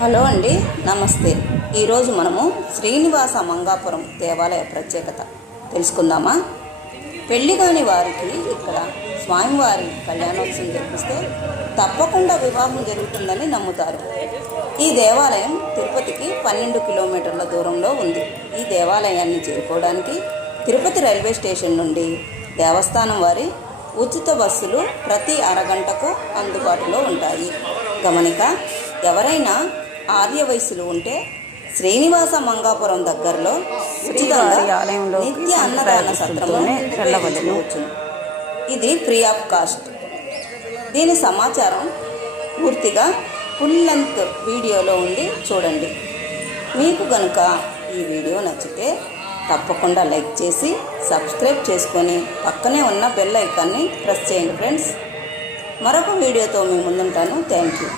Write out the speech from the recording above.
Hello అండి, నమస్తే. ఈరోజు మనము శ్రీనివాస మంగాపురం దేవాలయ ప్రత్యేకత తెలుసుకుందామా. పెళ్లి కాని వారికి ఇక్కడ స్వామివారి కళ్యాణోత్సవం జరిపిస్తే తప్పకుండా వివాహం జరుగుతుందని నమ్ముతారు. ఈ దేవాలయం తిరుపతికి 12 కిలోమీటర్ల దూరంలో ఉంది. ఈ దేవాలయాన్ని చేరుకోవడానికి తిరుపతి రైల్వే స్టేషన్ నుండి దేవస్థానం వారి ఉచిత బస్సులు ప్రతి అరగంటకు అందుబాటులో ఉంటాయి. గమనిక, ఎవరైనా ఆర్య వయసులు ఉంటే శ్రీనివాస మంగాపురం దగ్గరలో ఉచితంగా నిత్య అన్నదాన సత్రంలో వెళ్ళవచ్చు. ఇది ఫ్రీ ఆఫ్ కాస్ట్. దీని సమాచారం పూర్తిగా ఫుల్ లెంత్ వీడియోలో ఉంది, చూడండి. మీకు కనుక ఈ వీడియో నచ్చితే తప్పకుండా లైక్ చేసి సబ్స్క్రైబ్ చేసుకొని పక్కనే ఉన్న బెల్ ఐకాన్ని ప్రెస్ చేయండి ఫ్రెండ్స్. మరొక వీడియోతో మీ ముందుంటాను. Thank you.